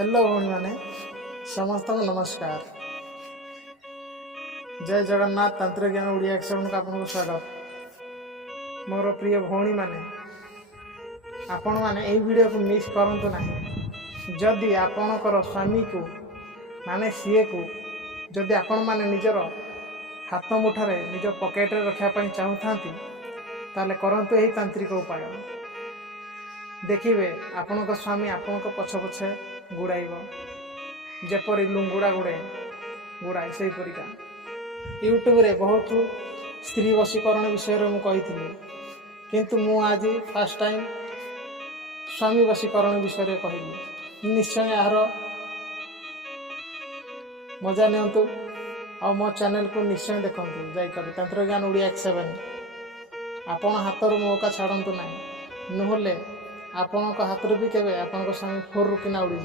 Hello भौणी मैंने समस्त को नमस्कार। जय जगन्नाथ तंत्र ज्ञान ओडिया एक्सएवन को आपको स्वागत। मोर प्रिय भौणी मैंने आपण मैंने यही वीडियो को मिस करंतु नहीं। जदि आपणकर स्वामी को माने सीए को जदि आपण मैंने निजर हाथ मुठारे निज पकेट रे रखापी चाहूँ ताले करंतु यही तांत्रिक उपाय। देखिए आपण स्वामी आपण पछ पछे गुड़ाइब जेपरी लुंगुड़ा गुड़ाए से परिका। यूट्यूब रे बहुत स्त्री वशीकरण विषय में मुझे किंतु मु आज फर्स्ट टाइम स्वामी वशीकरण विषय कहली। निश्चय यार मजा नियंतु और मो चैनल को निश्चय देखु जाकर तंत्र ज्ञान ओडिया एक्सएवन। आपण हाथ मौका छाड़ू ना, नहले आपण हाथ भी केवे आपण स्वामी फोर किना उड़ी।